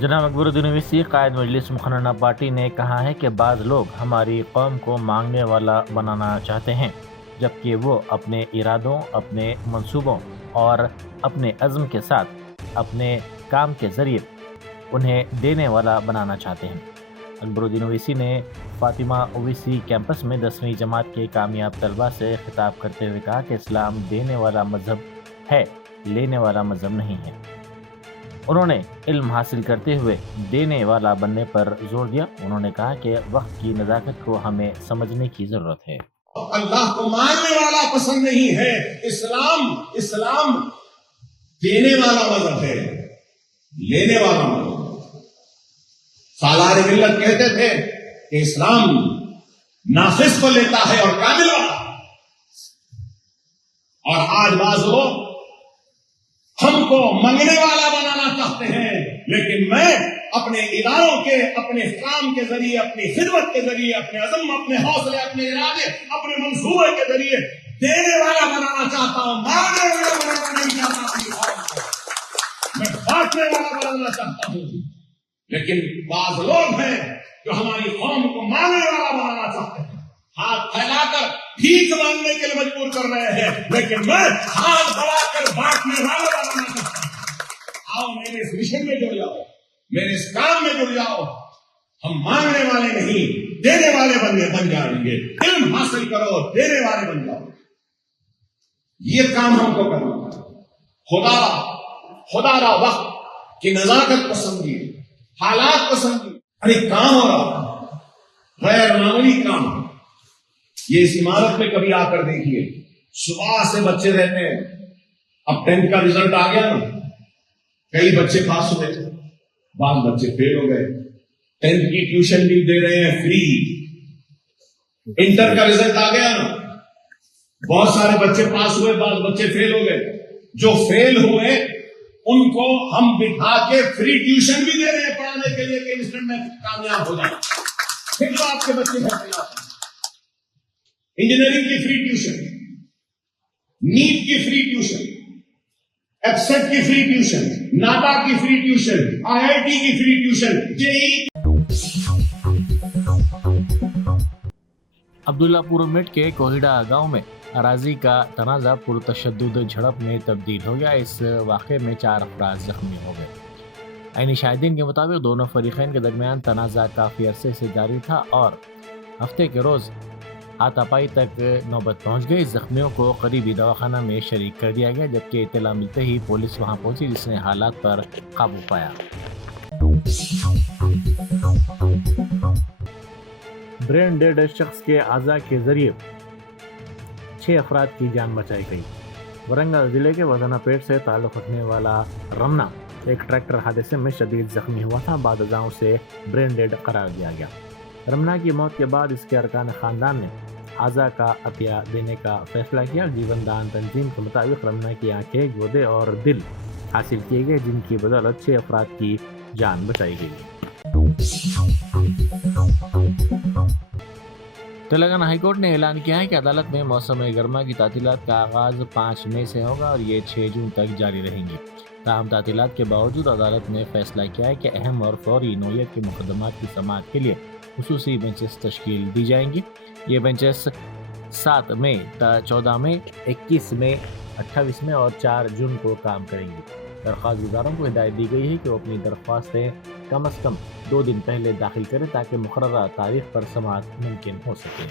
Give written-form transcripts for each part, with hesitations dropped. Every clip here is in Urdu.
جناب اکبر الدین اویسی قائد مجلس مقننہ پارٹی نے کہا ہے کہ بعض لوگ ہماری قوم کو مانگنے والا بنانا چاہتے ہیں، جبکہ وہ اپنے ارادوں، اپنے منصوبوں اور اپنے عزم کے ساتھ اپنے کام کے ذریعے انہیں دینے والا بنانا چاہتے ہیں۔ اکبر الدین اویسی نے فاطمہ اویسی کیمپس میں 10ویں جماعت کے کامیاب طلبہ سے خطاب کرتے ہوئے کہا کہ اسلام دینے والا مذہب ہے، لینے والا مذہب نہیں ہے۔ انہوں نے علم حاصل کرتے ہوئے دینے والا بننے پر زور دیا۔ انہوں نے کہا کہ وقت کی نزاکت کو ہمیں سمجھنے کی ضرورت ہے۔ اللہ کو ماننے والا پسند نہیں ہے، اسلام دینے والا مذہب ہے، لینے والا مذہب۔ سالار ملت کہتے تھے کہ اسلام ناقص کو لیتا ہے اور کامل والا، اور آج بعض لوگ ہم کو منگنے والا بنانا چاہتے ہیں، لیکن میں اپنے اداروں کے، اپنے کام کے ذریعے، اپنی خدمت کے ذریعے، اپنے عزم، اپنے حوصلے، اپنے ارادے، اپنے منصوبے کے ذریعے دینے والا بنانا چاہتا ہوں، مانگنے والا بنانا نہیں چاہتا۔ میں بانٹنے والا بنانا چاہتا ہوں، لیکن بعض لوگ ہیں جو ہماری قوم کو مانگنے والا بنانا چاہتے ہیں، ہاتھ پھیلا کر بھیک مانگنے کے لیے مجبور کر رہے ہیں، لیکن میں ہاتھ بڑھا کر بانٹنے والا بنانا چاہتا ہوں۔ آؤ میرے اس مشن میں جڑ جاؤ، میرے اس کام میں جڑ جاؤ۔ ہم مانگنے والے نہیں، دینے والے بن جائیں گے۔ علم حاصل کرو، دینے والے بن جاؤ۔ یہ کام ہم کو کرنا ہے۔ خدا را وقت کی نزاکت پسندی، حالات پسندی۔ ارے کام ہو رہا غیر معمولی کام، یہ اس عمارت میں کبھی آ کر دیکھیے، صبح سے بچے رہتے ہیں۔ اب 10th کا رزلٹ آ گیا نا، کئی بچے پاس ہوئے، بعض بچے فیل ہو گئے۔ 10th کی ٹیوشن بھی دے رہے ہیں فری۔ انٹر کا رزلٹ آ گیا نا، بہت سارے بچے پاس ہوئے، بعض بچے فیل ہو گئے۔ جو فیل ہوئے ان کو ہم بٹھا کے فری ٹیوشن بھی دے رہے ہیں پڑھانے کے لیے کہ انسٹنٹ میں کامیاب ہو جائے۔ پھر تو آپ کے بچے گھر پہ جاتے ہیں۔ انجینئرنگ کی فری ٹیوشن، نیٹ کی فری ٹیوشن، ایپسٹ کی فری ٹیوشن، ناٹا کی فری ٹیوشن، IIT کی فری ٹیوشن، JEE۔ عبداللہ پور میٹ کے کوہیڈا گاؤں میں اراضی کا تنازع پرتشدد جھڑپ میں تبدیل ہو گیا۔ اس واقعے میں 4 افراد زخمی ہو گئے۔ عینی شاہدین کے مطابق دونوں فریقین کے درمیان تنازع کافی عرصے سے جاری تھا اور ہفتے کے روز ہاتھا پائی تک نوبت پہنچ گئی۔ زخمیوں کو قریبی دواخانہ میں شریک کر دیا گیا، جبکہ اطلاع ملتے ہی پولیس وہاں پہنچی، جس نے حالات پر قابو پایا۔ برین ڈیڈ شخص کے اعضاء کے ذریعے 6 افراد کی جان بچائی گئی۔ ورنگل ضلع کے وزنا پیٹ سے تعلق رکھنے والا رمنا ایک ٹریکٹر حادثے میں شدید زخمی ہوا تھا، بعد ازاں اسے برین ڈیڈ قرار دیا گیا۔ رمنا کی موت کے بعد اس کے ارکان خاندان نے اعضاء کا عطیہ دینے کا فیصلہ کیا۔ جیون دان تنظیم کے مطابق رمنا کی آنکھیں، گودے اور دل حاصل کیے گئے، جن کی بدولت 6 افراد کی جان بچائی گئی۔ تلنگانہ ہائی کورٹ نے اعلان کیا ہے کہ عدالت میں موسم گرما کی تعطیلات کا آغاز 5 مئی سے ہوگا اور یہ 6 جون تک جاری رہیں گی۔ تاہم تعطیلات کے باوجود عدالت نے فیصلہ کیا ہے کہ اہم اور فوری نوعیت کے مقدمات کی سماعت کے لیے خصوصی بینچز تشکیل دی جائیں گی۔ یہ بینچز 7 مئی تا 14 مئی، 21 مئی، 28 مئی اور 4 جون کو کام کریں گی۔ درخواست گزاروں کو ہدایت دی گئی ہے کہ وہ اپنی درخواستیں کم از کم 2 دن پہلے داخل کریں تاکہ مقررہ تاریخ پر سماعت ممکن ہو سکے۔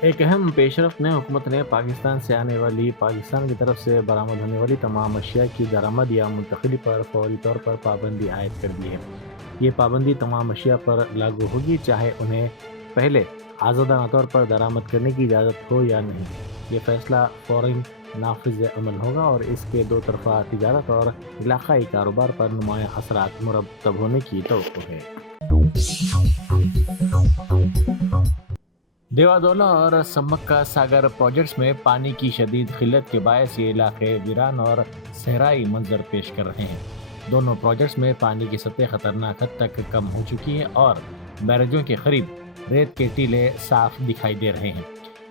ایک اہم پیش رفت نے حکومت نے پاکستان سے آنے والی، پاکستان کی طرف سے برآمد ہونے والی تمام اشیاء کی درآمد یا منتقلی پر فوری طور پر پابندی عائد کر دی ہے۔ یہ پابندی تمام اشیاء پر لاگو ہوگی، چاہے انہیں پہلے آزادانہ طور پر درآمد کرنے کی اجازت ہو یا نہیں۔ یہ فیصلہ فوراً نافذ عمل ہوگا اور اس کے 2 طرفہ تجارت اور علاقائی کاروبار پر نمایاں اثرات مرتب ہونے کی توقع ہے۔ دیوادولہ اور سمکا ساگر پروجیکٹس میں پانی کی شدید قلت کے باعث یہ علاقے ویران اور صحرائی منظر پیش کر رہے ہیں۔ دونوں پروجیکٹس میں پانی کی سطح خطرناک حد تک کم ہو چکی ہے اور بیرجوں کے قریب ریت کے ٹیلے صاف دکھائی دے رہے ہیں۔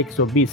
120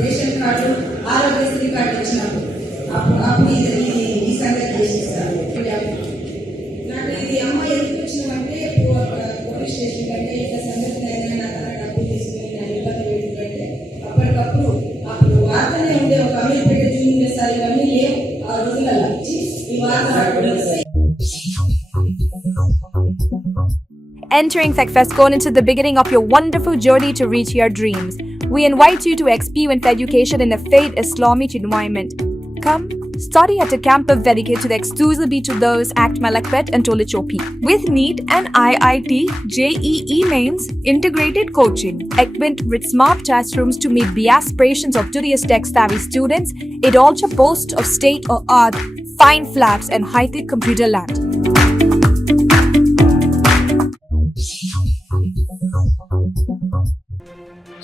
రేషన్ కార్డు ఆరోగ్యశ్రీ కార్డు వచ్చినప్పుడు అప్పుడు ఈ సంగతి చేసిస్తారు. నాకు ఇది అమ్మ ఎందుకు వచ్చినామంటే పోలీస్ స్టేషన్ కంటే ఇట్లా సంగతి నా డబ్బులు తీసుకొని నా ఇబ్బంది పెట్టుకుంటే అప్పటికప్పుడు అప్పుడు వార్తనే ఉండే ఒక అమీర్పేట జూన్ ఉండే సార్ ఇవన్నీ లేవు ఆ రోజులలో ఈ వార్త. Entering Techfestcon into the beginning of your wonderful journey to reach your dreams. We invite you to experience education in a faith Islamic environment. Come, study at a campus dedicated exclusively to those at Malakpet and Tolichopi. With NEET and IIT, JEE mains, integrated coaching, equipped with smart classrooms to meet the aspirations of today's tech-savvy students, it also boasts of state-of-the-art fine flats and high-tech computer lab.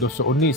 219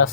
10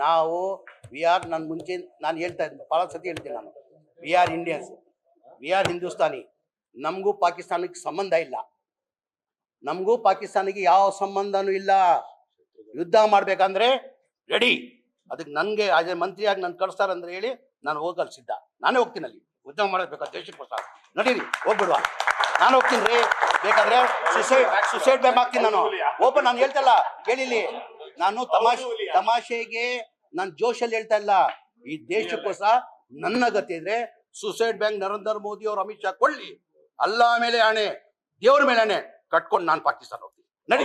ನಾವು ನಾನು ಮುಂಚೆ ನಾನು ಹೇಳ್ತಾ ಇದ್ದೆ, ಭಾಳ ಸತಿ ಹೇಳ್ತೀನಿ ನಾನು, we are Indians, we are Hindustani. ನಮಗೂ ಪಾಕಿಸ್ತಾನಕ್ಕೆ ಸಂಬಂಧ ಇಲ್ಲ, ನಮಗೂ ಪಾಕಿಸ್ತಾನಿಗೆ ಯಾವ ಸಂಬಂಧನೂ ಇಲ್ಲ. ಯುದ್ಧ ಮಾಡಬೇಕಂದ್ರೆ ರೆಡಿ, ಅದಕ್ಕೆ ನನಗೆ ಆಸ್ ಎ ಮಂತ್ರಿಯಾಗಿ ನಾನು ಕಳಿಸ್ತಾರಂದ್ರೆ ಹೇಳಿ ನಾನು ಹೋಗಲು ಸಿದ್ಧ. ನಾನೇ ಹೋಗ್ತೀನಿ, ಅಲ್ಲಿ ಯುದ್ಧ ಮಾಡಬೇಕು ದೇಶಕ್ಕೋಸ್ಕರ, ನಡೀರಿ ಹೋಗ್ಬಿಡುವ, ನಾನು ಹೋಗ್ತೀನಿ ರೀ. ಬೇಕಾದ್ರೆ ಸುಸೈಡ್ ಬ್ಯಾಗ್ ಹಾಕ್ತೀನಿ ನಾನು, ಓಪನ್. ನಾನು ಹೇಳ್ತಲ್ಲ ಕೇಳಿಲಿ, ನಾನು ತಮಾಷೆಗೆ ನಾನು ಜೋಶಲ್ಲಿ ಹೇಳ್ತಾ ಇಲ್ಲ. ಈ ದೇಶಕ್ಕೋಸ್ಕರ ನನ್ನ ಗತಿ ಇದ್ರೆ ಸುಸೈಡ್ ಬ್ಯಾಂಕ್ ನರೇಂದ್ರ ಮೋದಿ ಅವರು ಅಮಿತ್ ಶಾ ಕೊಳ್ಳಿ, ಅಲ್ಲಾ ಮೇಲೆ ಆಣೆ, ದೇವ್ರ ಮೇಲೆ ಆಣೆ ಕಟ್ಕೊಂಡು ನಾನು ಪಾಕಿಸ್ತಾನ ಹೋಗ್ತೀನಿ, ನಡಿ.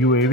UAV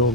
2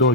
2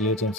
GHMC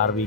RV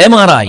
MRI,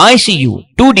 ICU, 2D